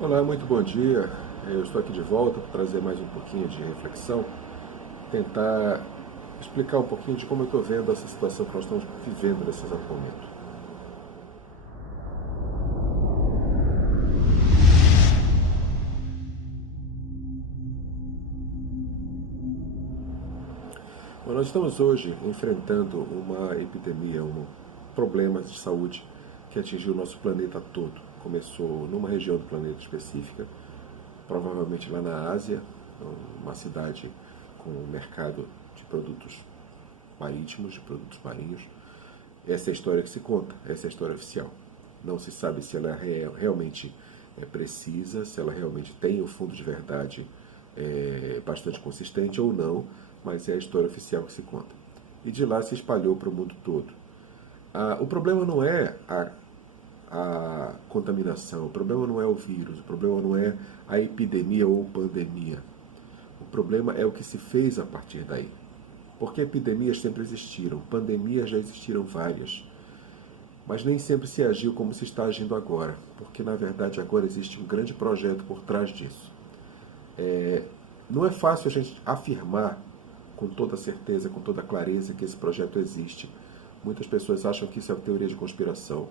Olá, muito bom dia. Eu estou aqui de volta para trazer mais um pouquinho de reflexão, tentar explicar um pouquinho de como eu estou vendo essa situação que nós estamos vivendo nesse exato momento. Bom, nós estamos hoje enfrentando uma epidemia, um problema de saúde que atingiu o nosso planeta todo. Começou numa região do planeta específica, provavelmente lá na Ásia, uma cidade com um mercado de produtos marítimos, de produtos marinhos. Essa é a história que se conta, essa é a história oficial. Não se sabe se ela realmente é precisa, se ela realmente tem um fundo de verdade bastante consistente ou não, mas é a história oficial que se conta. E de lá se espalhou para o mundo todo. O problema não é a contaminação, o problema não é o vírus, o problema não é a epidemia ou pandemia. O problema é o que se fez a partir daí. Porque epidemias sempre existiram, pandemias já existiram várias, mas nem sempre se agiu como se está agindo agora, porque na verdade agora existe um grande projeto por trás disso. Não é fácil a gente afirmar com toda certeza, com toda clareza que esse projeto existe. Muitas pessoas acham que isso é uma teoria de conspiração,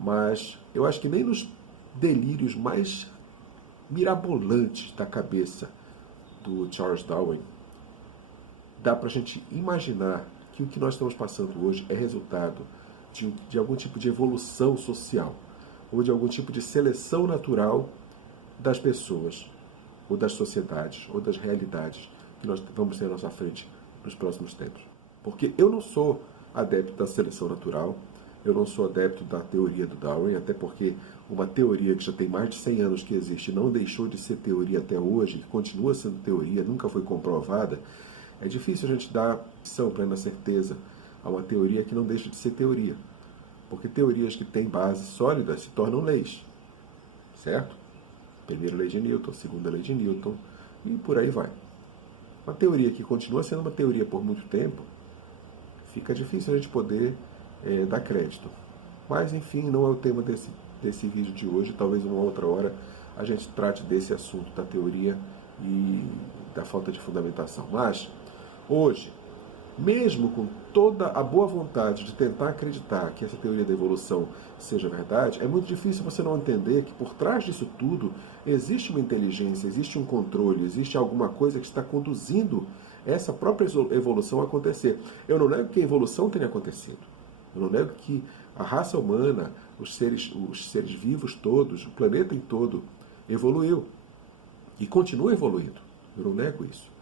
mas eu acho que nem nos delírios mais mirabolantes da cabeça do Charles Darwin dá para a gente imaginar que o que nós estamos passando hoje é resultado de algum tipo de evolução social ou de algum tipo de seleção natural das pessoas, ou das sociedades, ou das realidades que nós vamos ter à nossa frente nos próximos tempos. Porque eu não sou adepto da seleção natural, eu não sou adepto da teoria do Darwin, até porque uma teoria que já tem mais de 100 anos que existe não deixou de ser teoria até hoje, que continua sendo teoria, nunca foi comprovada. É difícil a gente dar plena certeza a uma teoria que não deixa de ser teoria. Porque teorias que têm base sólida se tornam leis. Certo? Primeira lei de Newton, segunda lei de Newton, e por aí vai. Uma teoria que continua sendo uma teoria por muito tempo, fica difícil a gente poder dar crédito. Mas, enfim, não é o tema desse vídeo de hoje. Talvez uma outra hora a gente trate desse assunto da teoria e da falta de fundamentação. Mas, hoje, mesmo com toda a boa vontade de tentar acreditar que essa teoria da evolução seja verdade, é muito difícil você não entender que por trás disso tudo existe uma inteligência, existe um controle, existe alguma coisa que está conduzindo essa própria evolução a acontecer. Eu não nego que a evolução tenha acontecido. Eu não nego que a raça humana, os seres vivos todos, o planeta em todo, evoluiu. E continua evoluindo. Eu não nego isso.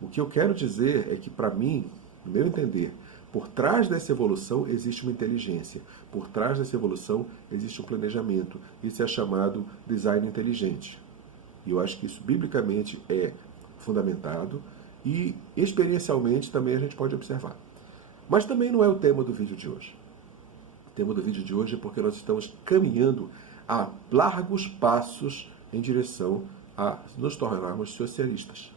O que eu quero dizer é que, para mim, no meu entender, por trás dessa evolução existe uma inteligência. Por trás dessa evolução existe um planejamento. Isso é chamado design inteligente. E eu acho que isso, biblicamente, é fundamentado e, experiencialmente, também a gente pode observar. Mas também não é o tema do vídeo de hoje. O tema do vídeo de hoje é porque nós estamos caminhando a largos passos em direção a nos tornarmos socialistas.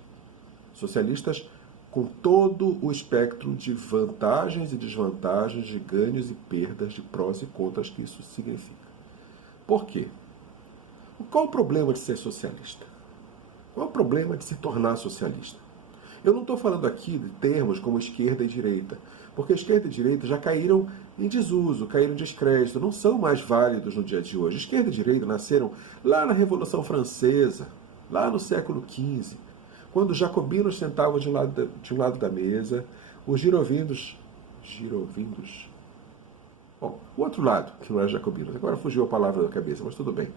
Socialistas com todo o espectro de vantagens e desvantagens, de ganhos e perdas, de prós e contras que isso significa. Por quê? Qual o problema de ser socialista? Qual o problema de se tornar socialista? Eu não estou falando aqui de termos como esquerda e direita, porque esquerda e direita já caíram em desuso, caíram em descrédito, não são mais válidos no dia de hoje. Esquerda e direita nasceram lá na Revolução Francesa, lá no século XV, quando os jacobinos sentavam de um lado da mesa, os girovindos, bom, o outro lado, que não era jacobinos, agora fugiu a palavra da cabeça, mas tudo bem.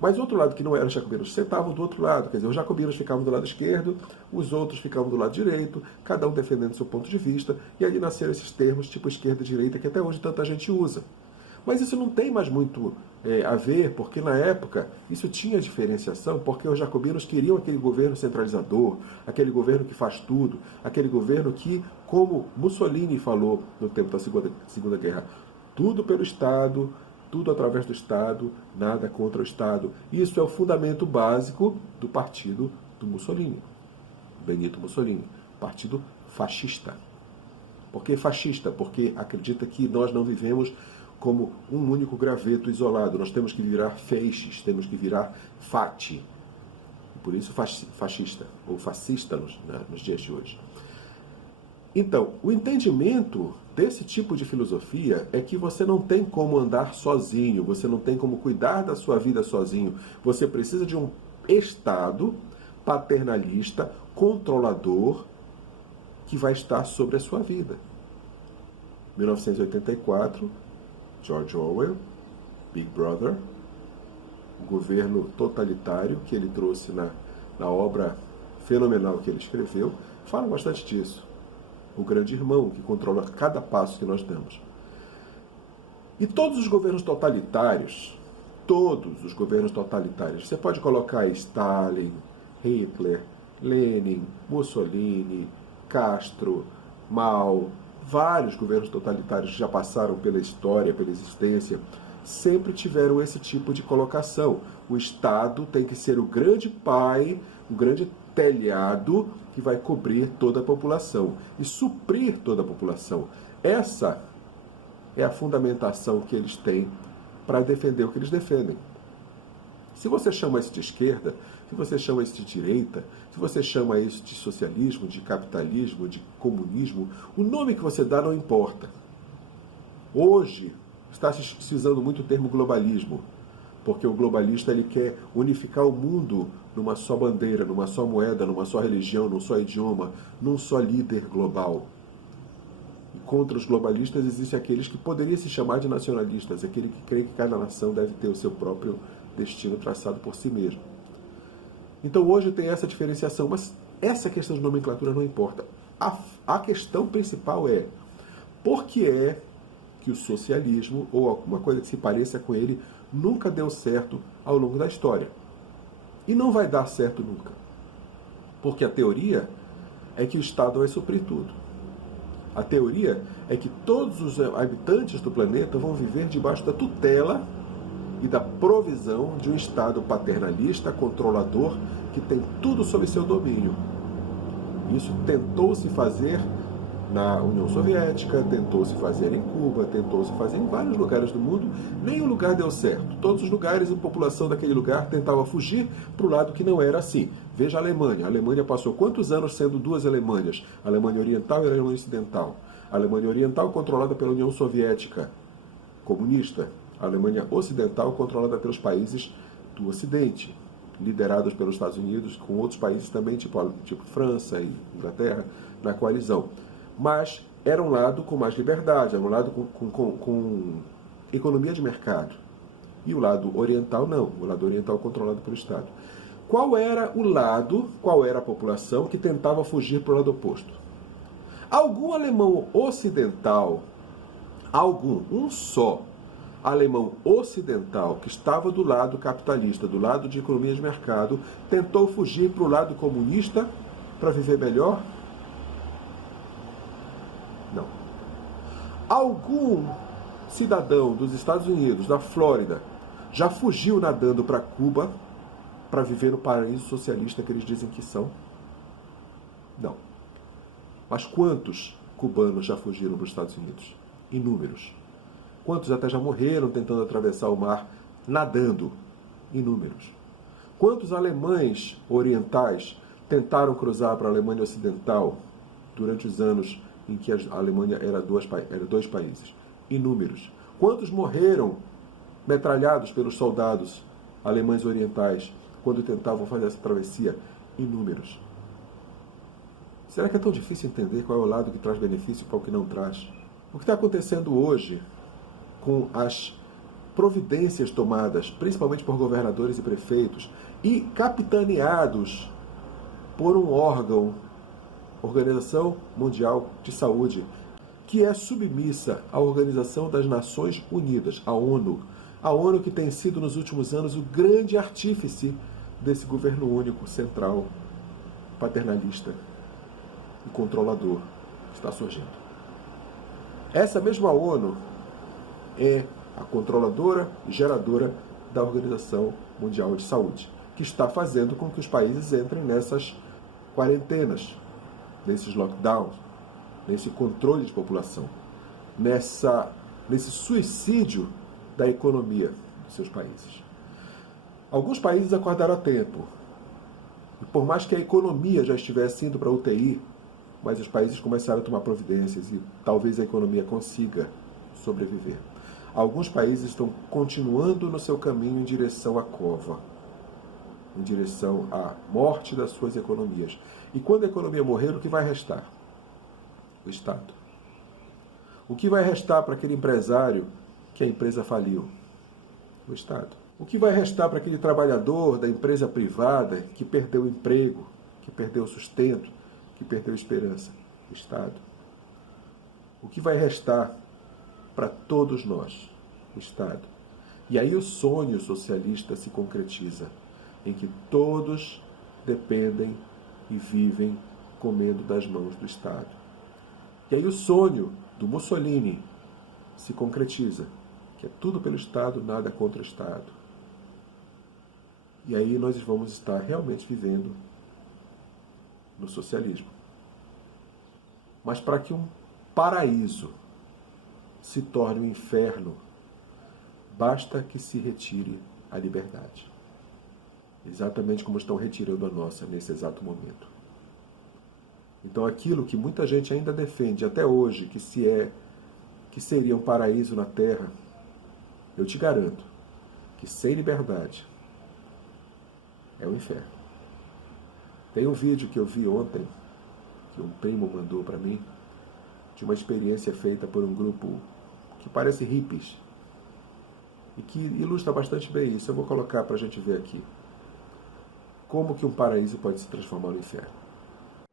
Mas o outro lado, que não eram jacobinos, sentavam do outro lado. Quer dizer, os jacobinos ficavam do lado esquerdo, os outros ficavam do lado direito, cada um defendendo seu ponto de vista, e ali nasceram esses termos tipo esquerda e direita, que até hoje tanta gente usa. Mas isso não tem mais muito a ver, porque na época isso tinha diferenciação, porque os jacobinos queriam aquele governo centralizador, aquele governo que faz tudo, aquele governo que, como Mussolini falou no tempo da Segunda Guerra, tudo pelo Estado, tudo através do Estado, nada contra o Estado. Isso é o fundamento básico do partido do Mussolini, Benito Mussolini, partido fascista. Por que fascista? Porque acredita que nós não vivemos como um único graveto isolado. Nós temos que virar feixes, temos que virar fati. Por isso fascista, ou fascista nos dias de hoje. Então, o entendimento desse tipo de filosofia é que você não tem como andar sozinho, você não tem como cuidar da sua vida sozinho. Você precisa de um Estado paternalista, controlador, que vai estar sobre a sua vida. 1984, George Orwell, Big Brother, o governo totalitário que ele trouxe na obra fenomenal que ele escreveu, fala bastante disso. O grande irmão que controla cada passo que nós damos. E todos os governos totalitários, você pode colocar Stalin, Hitler, Lenin, Mussolini, Castro, Mao, vários governos totalitários que já passaram pela história, pela existência, sempre tiveram esse tipo de colocação. O Estado tem que ser o grande pai, o grande telhado que vai cobrir toda a população e suprir toda a população. Essa é a fundamentação que eles têm para defender o que eles defendem. Se você chama isso de esquerda, se você chama isso de direita, se você chama isso de socialismo, de capitalismo, de comunismo, o nome que você dá não importa. Hoje está se usando muito o termo globalismo, porque o globalista ele quer unificar o mundo numa só bandeira, numa só moeda, numa só religião, num só idioma, num só líder global. E contra os globalistas existem aqueles que poderiam se chamar de nacionalistas, aquele que crê que cada nação deve ter o seu próprio destino traçado por si mesmo. Então hoje tem essa diferenciação, mas essa questão de nomenclatura não importa. A questão principal é por que é que o socialismo, ou alguma coisa que se pareça com ele, nunca deu certo ao longo da história. E não vai dar certo nunca. Porque a teoria é que o Estado vai suprir tudo. A teoria é que todos os habitantes do planeta vão viver debaixo da tutela e da provisão de um Estado paternalista, controlador, que tem tudo sob seu domínio. Isso tentou-se fazer na União Soviética, tentou-se fazer em Cuba, tentou-se fazer em vários lugares do mundo. Nenhum lugar deu certo. Todos os lugares, a população daquele lugar tentava fugir para o lado que não era assim. Veja a Alemanha. A Alemanha passou quantos anos sendo duas Alemanhas? A Alemanha Oriental e a Alemanha Ocidental. A Alemanha Oriental controlada pela União Soviética, comunista. A Alemanha Ocidental controlada pelos países do Ocidente, liderados pelos Estados Unidos, com outros países também, tipo França e Inglaterra, na coalizão. Mas era um lado com mais liberdade, era um lado com economia de mercado. E o lado oriental não, o lado oriental controlado pelo Estado. Qual era a população que tentava fugir para o lado oposto? Algum alemão ocidental, um só alemão ocidental que estava do lado capitalista, do lado de economia de mercado, tentou fugir para o lado comunista para viver melhor? Não. Algum cidadão dos Estados Unidos, da Flórida, já fugiu nadando para Cuba para viver no paraíso socialista que eles dizem que são? Não. Mas quantos cubanos já fugiram para os Estados Unidos? Inúmeros. Quantos até já morreram tentando atravessar o mar nadando? Inúmeros. Quantos alemães orientais tentaram cruzar para a Alemanha Ocidental durante os anos em que a Alemanha era dois países? Inúmeros. Quantos morreram metralhados pelos soldados alemães orientais quando tentavam fazer essa travessia? Inúmeros. Será que é tão difícil entender qual é o lado que traz benefício e qual que não traz? O que está acontecendo hoje com as providências tomadas, principalmente por governadores e prefeitos, e capitaneados por um órgão, Organização Mundial de Saúde, que é submissa à Organização das Nações Unidas, a ONU. A ONU que tem sido nos últimos anos o grande artífice desse governo único, central, paternalista e controlador que está surgindo. Essa mesma ONU é a controladora e geradora da Organização Mundial de Saúde, que está fazendo com que os países entrem nessas quarentenas, nesses lockdowns, nesse controle de população, nessa nesse suicídio da economia dos seus países. Alguns países acordaram a tempo, e por mais que a economia já estivesse indo para a UTI, mas os países começaram a tomar providências e talvez a economia consiga sobreviver. Alguns países estão continuando no seu caminho em direção à cova, em direção à morte das suas economias. E quando a economia morrer, o que vai restar? O Estado. O que vai restar para aquele empresário que a empresa faliu? O Estado. O que vai restar para aquele trabalhador da empresa privada que perdeu o emprego, que perdeu o sustento, que perdeu a esperança? O Estado. O que vai restar para todos nós? O Estado. E aí o sonho socialista se concretiza, em que todos dependem e vivem comendo das mãos do Estado. E aí o sonho do Mussolini se concretiza, que é tudo pelo Estado, nada contra o Estado. E aí nós vamos estar realmente vivendo no socialismo. Mas para que um paraíso se torne um inferno, basta que se retire a liberdade. Exatamente como estão retirando a nossa nesse exato momento. Então aquilo que muita gente ainda defende até hoje, que seria um paraíso na Terra, eu te garanto que sem liberdade é um inferno. Tem um vídeo que eu vi ontem, que um primo mandou para mim, de uma experiência feita por um grupo que parece hippies, e que ilustra bastante bem isso. Eu vou colocar para a gente ver aqui. Como que um paraíso pode se transformar no inferno.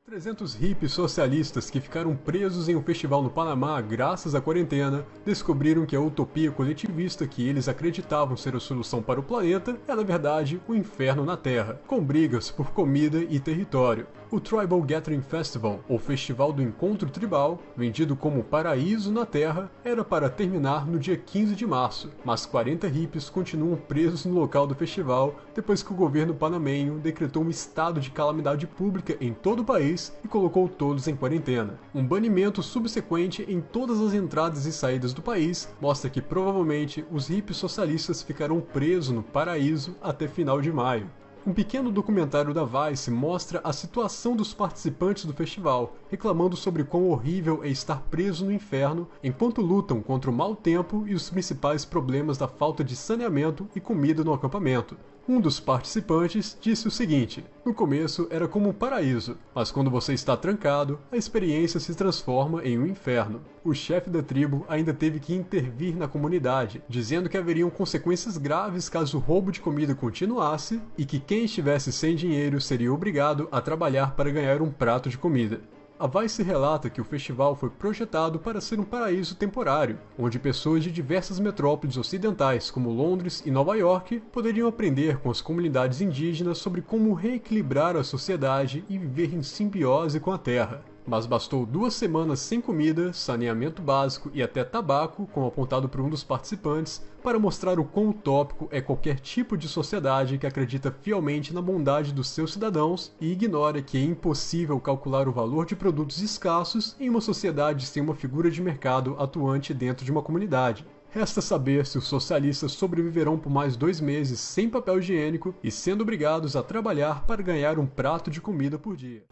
300 hippies socialistas que ficaram presos em um festival no Panamá graças à quarentena descobriram que a utopia coletivista que eles acreditavam ser a solução para o planeta é, na verdade, o inferno na Terra, com brigas por comida e território. O Tribal Gathering Festival, ou Festival do Encontro Tribal, vendido como Paraíso na Terra, era para terminar no dia 15 de março, mas 40 hippies continuam presos no local do festival depois que o governo panamenho decretou um estado de calamidade pública em todo o país e colocou todos em quarentena. Um banimento subsequente em todas as entradas e saídas do país mostra que provavelmente os hippies socialistas ficarão presos no paraíso até final de maio. Um pequeno documentário da Vice mostra a situação dos participantes do festival, reclamando sobre quão horrível é estar preso no inferno enquanto lutam contra o mau tempo e os principais problemas da falta de saneamento e comida no acampamento. Um dos participantes disse o seguinte: no começo era como um paraíso, mas quando você está trancado, a experiência se transforma em um inferno. O chefe da tribo ainda teve que intervir na comunidade, dizendo que haveriam consequências graves caso o roubo de comida continuasse e que quem estivesse sem dinheiro seria obrigado a trabalhar para ganhar um prato de comida. A Vice relata que o festival foi projetado para ser um paraíso temporário, onde pessoas de diversas metrópoles ocidentais, como Londres e Nova York, poderiam aprender com as comunidades indígenas sobre como reequilibrar a sociedade e viver em simbiose com a terra. Mas bastou 2 semanas sem comida, saneamento básico e até tabaco, como apontado por um dos participantes, para mostrar o quão utópico é qualquer tipo de sociedade que acredita fielmente na bondade dos seus cidadãos e ignora que é impossível calcular o valor de produtos escassos em uma sociedade sem uma figura de mercado atuante dentro de uma comunidade. Resta saber se os socialistas sobreviverão por mais 2 meses sem papel higiênico e sendo obrigados a trabalhar para ganhar um prato de comida por dia.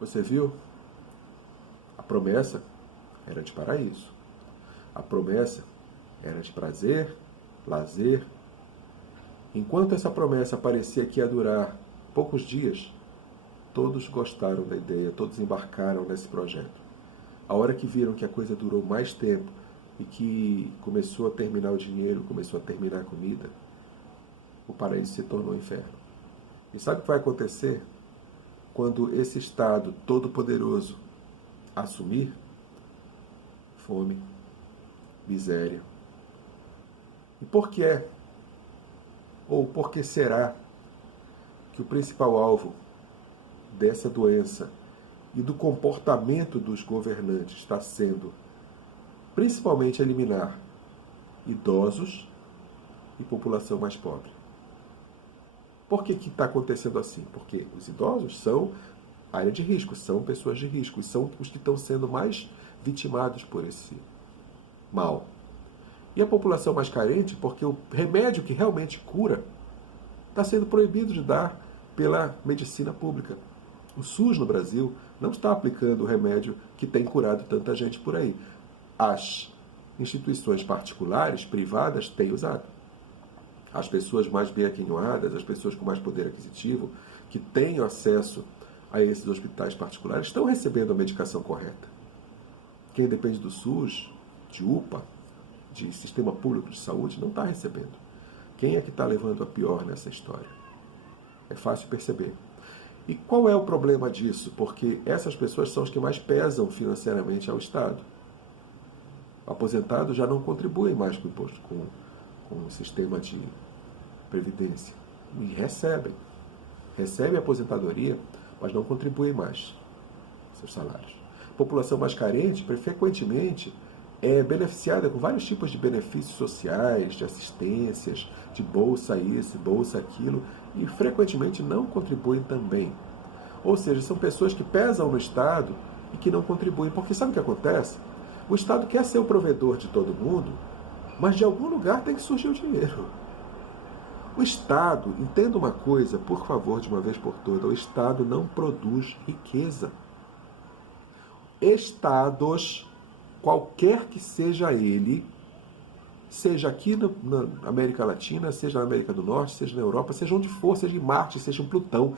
Você viu? A promessa era de paraíso. A promessa era de prazer, lazer. Enquanto essa promessa parecia que ia durar poucos dias, todos gostaram da ideia, todos embarcaram nesse projeto. A hora que viram que a coisa durou mais tempo e que começou a terminar o dinheiro, começou a terminar a comida, o paraíso se tornou um inferno. E sabe o que vai acontecer? Quando esse Estado todo-poderoso assumir? Fome, miséria. E por que é, ou por que será, que o principal alvo dessa doença e do comportamento dos governantes está sendo, principalmente, eliminar idosos e população mais pobre? Por que está acontecendo assim? Porque os idosos são área de risco, são pessoas de risco, são os que estão sendo mais vitimados por esse mal. E a população mais carente, porque o remédio que realmente cura está sendo proibido de dar pela medicina pública. O SUS no Brasil não está aplicando o remédio que tem curado tanta gente por aí. As instituições particulares, privadas, têm usado. As pessoas mais bem aquinhoadas, as pessoas com mais poder aquisitivo, que têm acesso a esses hospitais particulares, estão recebendo a medicação correta. Quem depende do SUS, de UPA, de sistema público de saúde, não está recebendo. Quem é que está levando a pior nessa história? É fácil perceber. E qual é o problema disso? Porque essas pessoas são as que mais pesam financeiramente ao Estado. Aposentados já não contribuem mais com o imposto, com o sistema de previdência. E recebem. Recebem a aposentadoria, mas não contribuem mais seus salários. A população mais carente, frequentemente, é beneficiada com vários tipos de benefícios sociais, de assistências, de bolsa isso, bolsa aquilo, e frequentemente não contribuem também. Ou seja, são pessoas que pesam no Estado e que não contribuem. Porque sabe o que acontece? O Estado quer ser o provedor de todo mundo, mas de algum lugar tem que surgir o dinheiro. O Estado, entenda uma coisa, por favor, de uma vez por todas, o Estado não produz riqueza. Estados, qualquer que seja ele, seja aqui na América Latina, seja na América do Norte, seja na Europa, seja onde for, seja em Marte, seja em Plutão,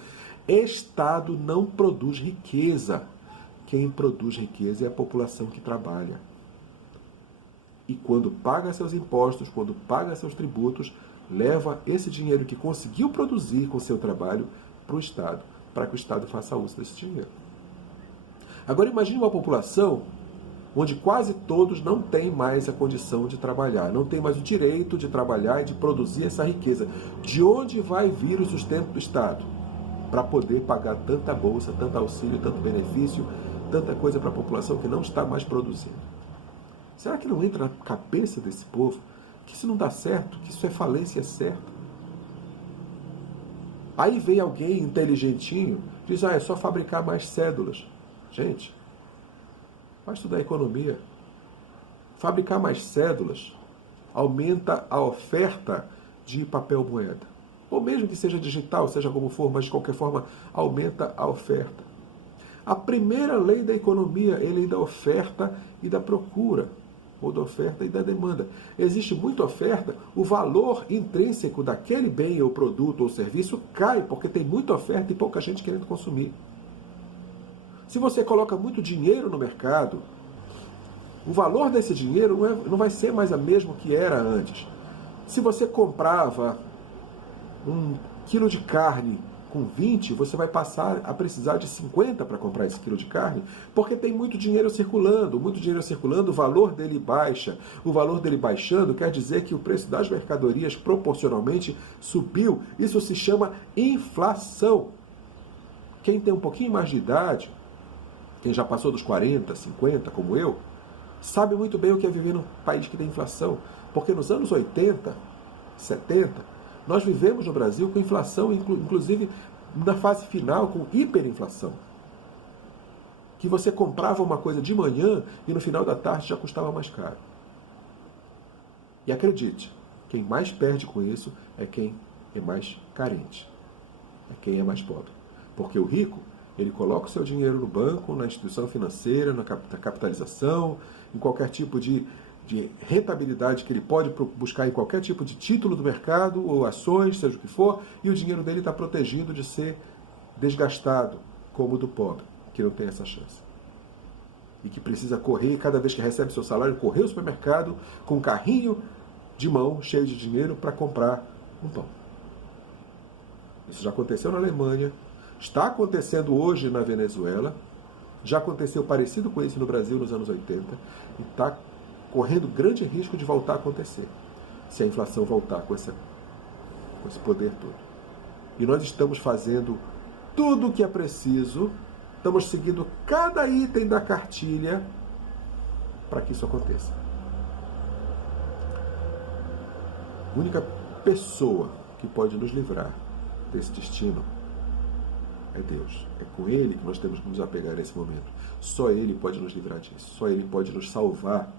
Estado não produz riqueza. Quem produz riqueza é a população que trabalha. E quando paga seus impostos, quando paga seus tributos, leva esse dinheiro que conseguiu produzir com seu trabalho para o Estado, para que o Estado faça uso desse dinheiro. Agora imagine uma população onde quase todos não têm mais a condição de trabalhar, não têm mais o direito de trabalhar e de produzir essa riqueza. De onde vai vir o sustento do Estado para poder pagar tanta bolsa, tanto auxílio, tanto benefício, tanta coisa para a população que não está mais produzindo? Será que não entra na cabeça desse povo que isso não dá certo, que isso é falência certa? Aí vem alguém inteligentinho, diz, é só fabricar mais cédulas. Gente, vai estudar economia. Fabricar mais cédulas aumenta a oferta de papel moeda. Ou mesmo que seja digital, seja como for, mas de qualquer forma aumenta a oferta. A primeira lei da economia é a lei da oferta e da procura, ou da oferta e da demanda. Existe muita oferta, o valor intrínseco daquele bem ou produto ou serviço cai, porque tem muita oferta e pouca gente querendo consumir. Se você coloca muito dinheiro no mercado, o valor desse dinheiro não vai ser mais o mesmo que era antes. Se você comprava 1 quilo de carne com 20, você vai passar a precisar de 50 para comprar esse quilo de carne, porque tem muito dinheiro circulando, o valor dele baixa. O valor dele baixando quer dizer que o preço das mercadorias proporcionalmente subiu. Isso se chama inflação. Quem tem um pouquinho mais de idade, quem já passou dos 40, 50, como eu, sabe muito bem o que é viver num país que tem inflação. Porque nos anos 80, 70, nós vivemos no Brasil com inflação, inclusive na fase final, com hiperinflação. Que você comprava uma coisa de manhã e no final da tarde já custava mais caro. E acredite, quem mais perde com isso é quem é mais carente. É quem é mais pobre. Porque o rico, ele coloca o seu dinheiro no banco, na instituição financeira, na capitalização, em qualquer tipo de rentabilidade que ele pode buscar em qualquer tipo de título do mercado ou ações, seja o que for, e o dinheiro dele está protegido de ser desgastado, como o do pobre, que não tem essa chance. E que precisa correr, cada vez que recebe seu salário, correr ao supermercado com um carrinho de mão cheio de dinheiro para comprar um pão. Isso já aconteceu na Alemanha, está acontecendo hoje na Venezuela, já aconteceu parecido com isso no Brasil nos anos 80, e está correndo grande risco de voltar a acontecer, se a inflação voltar com esse poder todo. E nós estamos fazendo tudo o que é preciso, estamos seguindo cada item da cartilha para que isso aconteça. A única pessoa que pode nos livrar desse destino é Deus. É com Ele que nós temos que nos apegar nesse momento. Só Ele pode nos livrar disso. Só Ele pode nos salvar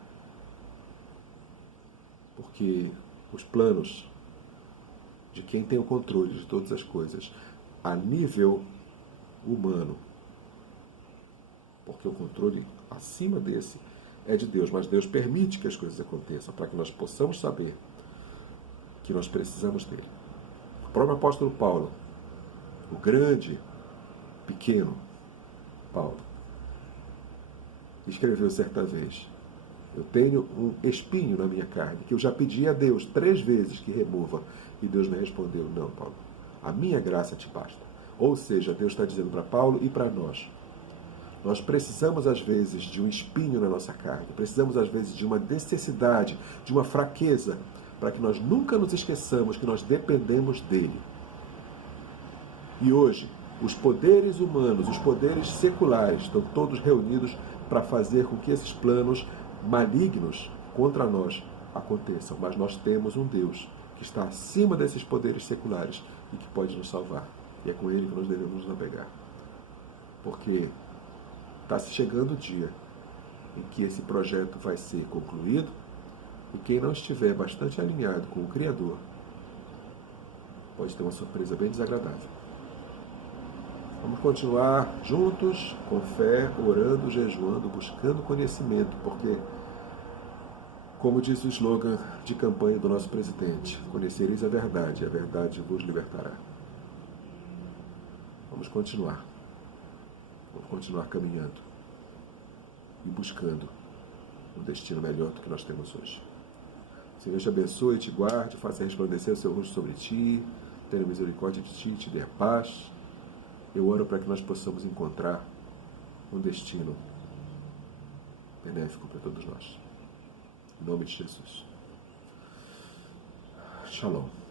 Porque os planos de quem tem o controle de todas as coisas a nível humano, porque o controle acima desse é de Deus, mas Deus permite que as coisas aconteçam para que nós possamos saber que nós precisamos dele. O próprio apóstolo Paulo, o grande, pequeno Paulo, escreveu certa vez: eu tenho um espinho na minha carne, que eu já pedi a Deus 3 vezes que remova, e Deus me respondeu: não, Paulo, a minha graça te basta. Ou seja, Deus está dizendo para Paulo e para nós: nós precisamos às vezes de um espinho na nossa carne, precisamos às vezes de uma necessidade, de uma fraqueza, para que nós nunca nos esqueçamos que nós dependemos dele. E hoje, os poderes humanos, os poderes seculares estão todos reunidos para fazer com que esses planos malignos contra nós aconteçam. Mas nós temos um Deus que está acima desses poderes seculares e que pode nos salvar. E é com ele que nós devemos nos navegar. Porque está se chegando o dia em que esse projeto vai ser concluído e quem não estiver bastante alinhado com o Criador pode ter uma surpresa bem desagradável. Vamos continuar juntos, com fé, orando, jejuando, buscando conhecimento, porque, como diz o slogan de campanha do nosso presidente, conhecereis a verdade vos libertará. Vamos continuar caminhando e buscando um destino melhor do que nós temos hoje. O Senhor te abençoe, te guarde, faça resplandecer o seu rosto sobre ti, tenha misericórdia de ti, te dê paz. Eu oro para que nós possamos encontrar um destino benéfico para todos nós. Em nome de Jesus. Shalom.